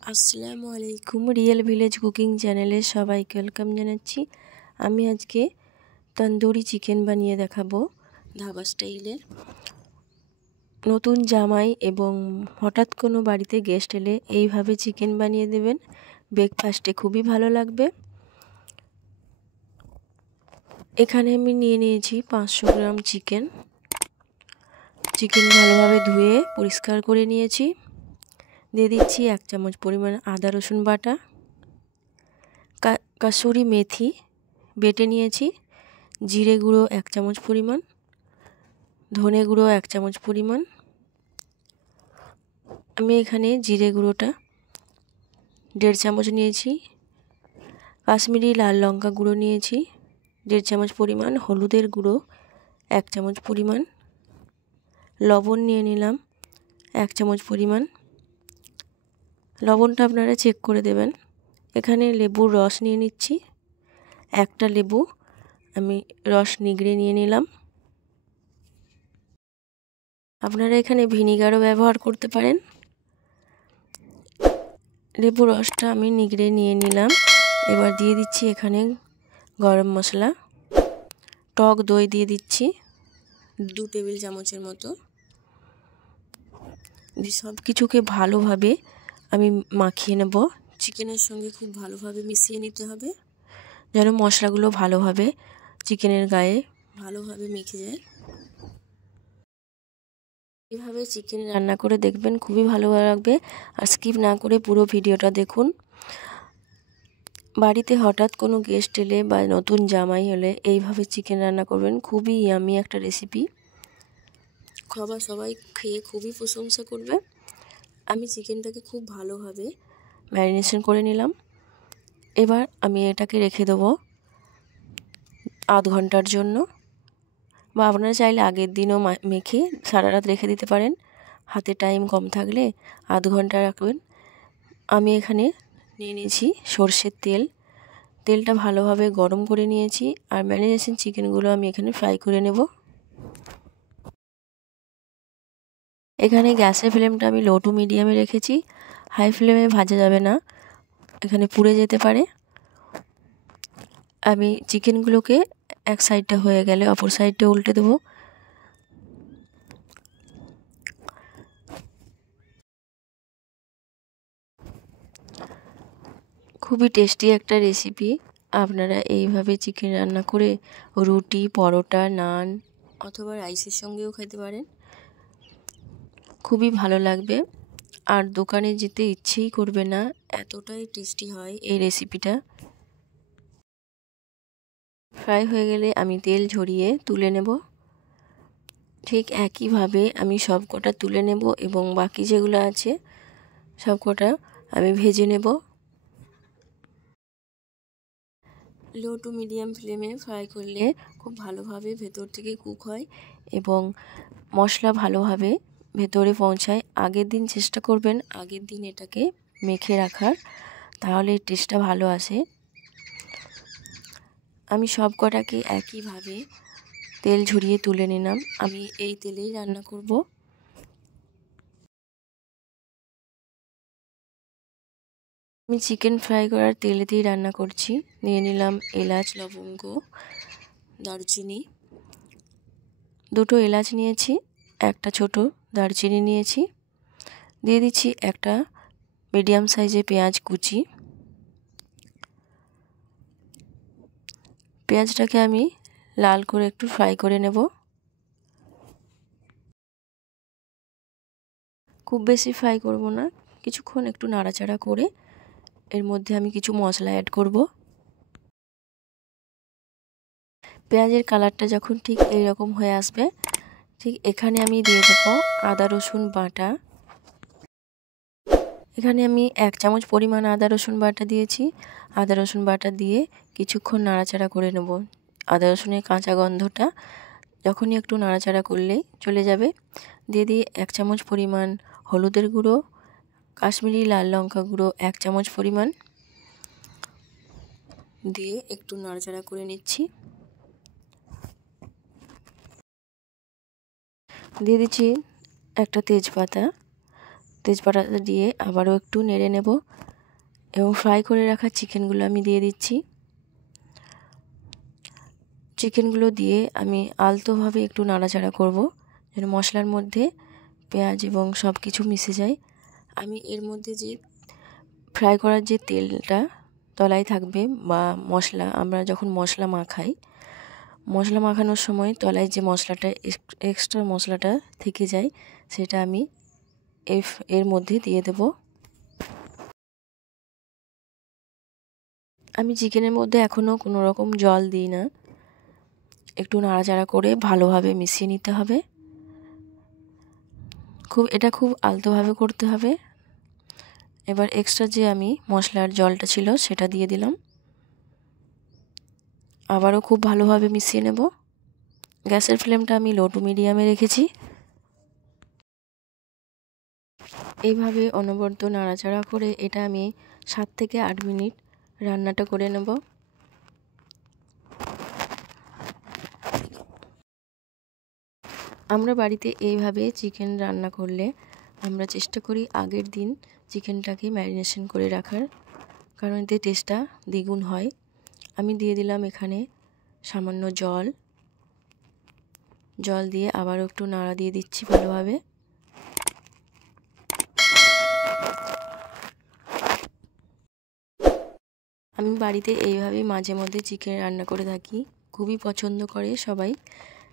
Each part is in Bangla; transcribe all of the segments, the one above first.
আসসালামু আলাইকুম। রিয়েল ভিলেজ কুকিং চ্যানেলে সবাইকে ওয়েলকাম জানাচ্ছি। আমি আজকে তন্দুরি চিকেন বানিয়ে দেখাবো ধাবা স্টাইলের। নতুন জামাই এবং হঠাৎ কোনো বাড়িতে গেস্ট এলে এইভাবে চিকেন বানিয়ে দেবেন, ব্রেকফাস্টে খুবই ভালো লাগবে। এখানে আমি নিয়ে নিয়েছি 500 গ্রাম চিকেন ভালোভাবে ধুয়ে পরিষ্কার করে নিয়েছি। দিয়ে দিচ্ছি 1 চামচ পরিমাণ আদা রসুন বাটা, কাসুরি মেথি বেটে নিয়েছি, জিরে গুঁড়ো 1 চামচ পরিমাণ, ধনে গুঁড়ো 1 চামচ পরিমাণ। আমি এখানে জিরে গুঁড়োটা 1.5 চামচ নিয়েছি, কাশ্মীরি লাল লঙ্কা গুঁড়ো নিয়েছি 1.5 চামচ পরিমাণ, হলুদের গুঁড়ো 1 চামচ পরিমাণ, লবণ নিয়ে নিলাম 1 চামচ পরিমাণ। লবণটা আপনারা চেক করে দেবেন। এখানে লেবুর রস নিয়ে নিচ্ছি, একটা লেবু আমি রস নিগড়ে নিয়ে নিলাম। আপনারা এখানে ভিনিগারও ব্যবহার করতে পারেন। লেবুর রসটা আমি নিগড়ে নিয়ে নিলাম। এবার দিয়ে দিচ্ছি এখানে গরম মশলা, টক দই দিয়ে দিচ্ছি 2 টেবিল চামচের মতো। সব কিছুকে ভালোভাবে আমি মাখিয়ে নেব। চিকেনের সঙ্গে খুব ভালোভাবে মিশিয়ে নিতে হবে, যেন মশলাগুলো ভালোভাবে চিকেনের গায়ে ভালোভাবে মেখে যায়। এইভাবে চিকেন রান্না করে দেখবেন, খুবই ভালো লাগবে। আর স্কিপ না করে পুরো ভিডিওটা দেখুন। বাড়িতে হঠাৎ কোনো গেস্ট এলে বা নতুন জামাই হলে এইভাবে চিকেন রান্না করবেন, খুবই ইয়ামি একটা রেসিপি। সবাই খেয়ে খুবই প্রশংসা করবে। আমি চিকেনটাকে খুব ভালোভাবে ম্যারিনেশন করে নিলাম। এবার আমি এটাকে রেখে দেবো আধ ঘন্টার জন্য, বা আপনারা চাইলে আগের দিনও মেখে সারা রাত রেখে দিতে পারেন। হাতে টাইম কম থাকলে আধ ঘন্টা রাখবেন। আমি এখানে নিয়ে নিয়েছি সর্ষের তেল, তেলটা ভালোভাবে গরম করে নিয়েছি। আর ম্যারিনেশন চিকেনগুলো আমি এখানে ফ্রাই করে নেব। এখানে গ্যাসের ফ্লেমটা আমি লো টু মিডিয়ামে রেখেছি, হাই ফ্লেমে ভাজা যাবে না, এখানে পুড়ে যেতে পারে। আমি চিকেনগুলোকে এক সাইডটা হয়ে গেলে অপর সাইডটা উল্টে দেবো। খুবই টেস্টি একটা রেসিপি। আপনারা এইভাবে চিকেন রান্না করে রুটি, পরোটা, নান অথবা রাইসের সঙ্গেও খেতে পারেন, খুবই ভালো লাগবে। আর দোকানে যেতে ইচ্ছেই করবে না, এতটাই টেস্টি হয় এই রেসিপিটা। ফ্রাই হয়ে গেলে আমি তেল ঝরিয়ে তুলে নেব। ঠিক একইভাবে আমি সব কটা তুলে নেব এবং বাকি যেগুলো আছে সব কটা আমি ভেজে নেব। লো টু মিডিয়াম ফ্লেমে ফ্রাই করলে খুব ভালোভাবে ভেতর থেকে কুক হয় এবং মশলা ভালোভাবে ভেতরে পৌঁছায়। আগের দিন চেষ্টা করবেন আগের দিন এটাকে মেখে রাখার, তাহলে টেস্টটা ভালো আসে। আমি সব কটাকে একইভাবে তেল ঝরিয়ে তুলে নিলাম। আমি এই তেলেই রান্না করব। আমি চিকেন ফ্রাই করার তেলেতেই রান্না করছি। নিয়ে নিলাম এলাচ, লবঙ্গ, দারুচিনি, 2টো এলাচ নিয়েছি, একটা ছোট দারচিনি নিয়েছি। দিয়ে দিচ্ছি একটা মিডিয়াম সাইজে পেঁয়াজ কুচি। পেঁয়াজটাকে আমি লাল করে একটু ফ্রাই করে নেব। খুব বেশি ফ্রাই করব না, কিছুক্ষণ একটু নাড়াচাড়া করে এর মধ্যে আমি কিছু মশলা অ্যাড করব। পেঁয়াজের কালারটা যখন ঠিক এইরকম হয়ে আসবে, ঠিক এখানে আমি দিয়ে দেবো আদা রসুন বাটা। এখানে আমি 1 চামচ পরিমাণ আদা রসুন বাটা দিয়েছি। আদা রসুন বাটা দিয়ে কিছুক্ষণ নাড়াচাড়া করে নেব। আদা রসুনের কাঁচা গন্ধটা যখনই একটু নাড়াচাড়া করলেই চলে যাবে। দিয়ে দিই 1 চামচ পরিমাণ হলুদের গুঁড়ো, কাশ্মীরি লাল লঙ্কা গুঁড়ো 1 চামচ পরিমাণ দিয়ে একটু নাড়াচাড়া করে নিচ্ছি। দিয়ে দিচ্ছি একটা তেজপাতা তেজপাতাটা দিয়ে আবারও একটু নেড়ে নেব এবং ফ্রাই করে রাখা চিকেনগুলো আমি দিয়ে দিচ্ছি। চিকেনগুলো দিয়ে আমি আলতোভাবে একটু নাড়াচাড়া করব যেন মশলার মধ্যে পেঁয়াজ এবং সব কিছু মিশে যায়। আমি এর মধ্যে যে ফ্রাই করার যে তেলটা তলায় থাকবে বা মশলা, আমরা যখন মশলা মাখাই, মশলা মাখানোর সময় তলায় যে মশলাটা এক্সট্রা মশলাটা থেকে যায় সেটা আমি এর মধ্যে দিয়ে দেব। আমি চিকেনের মধ্যে এখনও কোনো রকম জল দিই না, একটু নাড়াচাড়া করে ভালোভাবে মিশিয়ে নিতে হবে। এটা খুব আলতোভাবে করতে হবে। এবার এক্সট্রা যে আমি মশলার জলটা ছিল সেটা দিয়ে দিলাম, আবারও খুব ভালোভাবে মিশিয়ে নেব। গ্যাসের ফ্লেমটা আমি লো টু মিডিয়ামে রেখেছি। এইভাবে অনবরত নাড়াচাড়া করে এটা আমি 7 থেকে 8 মিনিট রান্নাটা করে নেব। আমরা বাড়িতে এইভাবে চিকেন রান্না করলে আমরা চেষ্টা করি আগের দিন চিকেনটাকে ম্যারিনেশন করে রাখার, কারণ এতে টেস্টটা দ্বিগুণ হয়। আমি দিয়ে দিলাম এখানে সামান্য জল দিয়ে আবারও একটু নাড়া দিয়ে দিচ্ছি ভালোভাবে। আমি বাড়িতে এইভাবেই মাঝে মধ্যে চিকেন রান্না করে থাকি, খুবই পছন্দ করে সবাই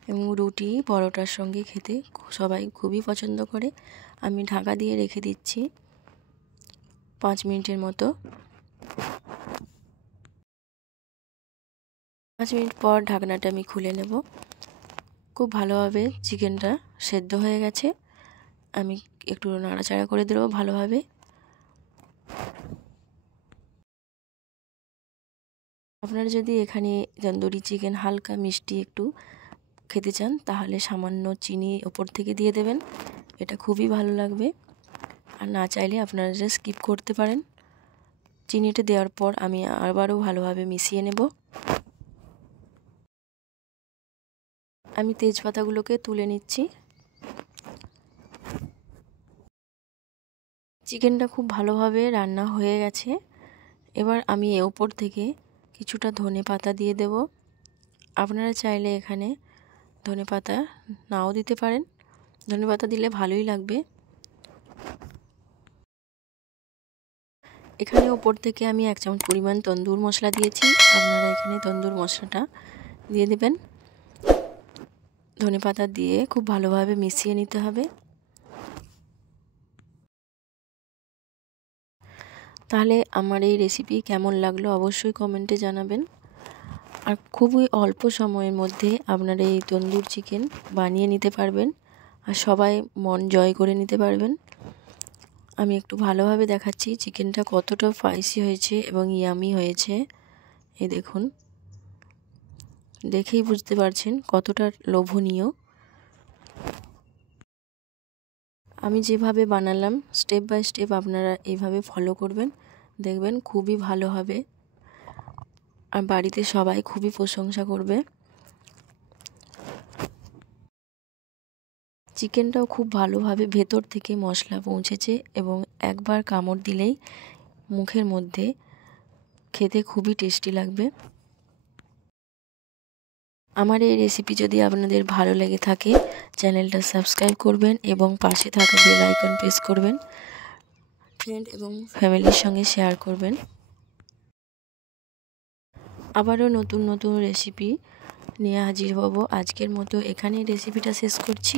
এবং রুটি পরোটার সঙ্গে খেতে সবাই খুবই পছন্দ করে। আমি ঢাকা দিয়ে রেখে দিচ্ছি 5 মিনিটের মতো। 5 মিনিট পর ঢাকনাটা আমি খুলে নেব। খুব ভালোভাবে চিকেনটা সেদ্ধ হয়ে গেছে। আমি একটু নাড়াচাড়া করে দেবো ভালোভাবে। আপনারা যদি এখানে তন্দুরি চিকেন হালকা মিষ্টি একটু খেতে চান তাহলে সামান্য চিনি ওপর থেকে দিয়ে দেবেন, এটা খুবই ভালো লাগবে। আর না চাইলে আপনারা স্কিপ করতে পারেন। চিনিটা দেওয়ার পর আমি আবারও ভালোভাবে মিশিয়ে নেব। আমি তেজপাতাগুলোকে তুলে নিচ্ছি। চিকেনটা খুব ভালোভাবে রান্না হয়ে গেছে। এবার আমি ওপর থেকে কিছুটা ধনেপাতা দিয়ে দেব। আপনারা চাইলে এখানে ধনেপাতা নাও দিতে পারেন, ধনেপাতা দিলে ভালোই লাগবে। এখানে ওপর থেকে আমি 1 চামচ পরিমাণ তন্দুর মশলা দিয়েছি, আপনারা এখানে তন্দুর মশলাটা দিয়ে দেবেন। ধনেপাতা দিয়ে খুব ভালোভাবে মিশিয়ে নিতে হবে। তাহলে আমার এই রেসিপি কেমন লাগলো অবশ্যই কমেন্টে জানাবেন। আর খুবই অল্প সময়ের মধ্যে আপনারা এই তন্দুর চিকেন বানিয়ে নিতে পারবেন আর সবাই মন জয় করে নিতে পারবেন। আমি একটু ভালোভাবে দেখাচ্ছি চিকেনটা কতটা স্পাইসি হয়েছে এবং ইয়ামি হয়েছে। এই দেখুন, দেখেই বুঝতে পারছেন কতটা লোভনীয়। আমি যেভাবে বানালাম স্টেপ বাই স্টেপ আপনারা এইভাবে ফলো করবেন, দেখবেন খুবই ভালো হবে আর বাড়িতে সবাই খুবই প্রশংসা করবে। চিকেনটাও খুব ভালোভাবে ভেতর থেকে মশলা পৌঁছেছে এবং একবার কামড় দিলেই মুখের মধ্যে খেতে খুবই টেস্টি লাগবে। আমার এই রেসিপি যদি আপনাদের ভালো লেগে থাকে চ্যানেলটা সাবস্ক্রাইব করবেন এবং পাশে থাকা বেল আইকন প্রেস করবেন। ফ্রেন্ড এবং ফ্যামিলির সঙ্গে শেয়ার করবেন। আবারও নতুন রেসিপি নিয়ে হাজির হব। আজকের মতো এখানেই রেসিপিটা শেষ করছি।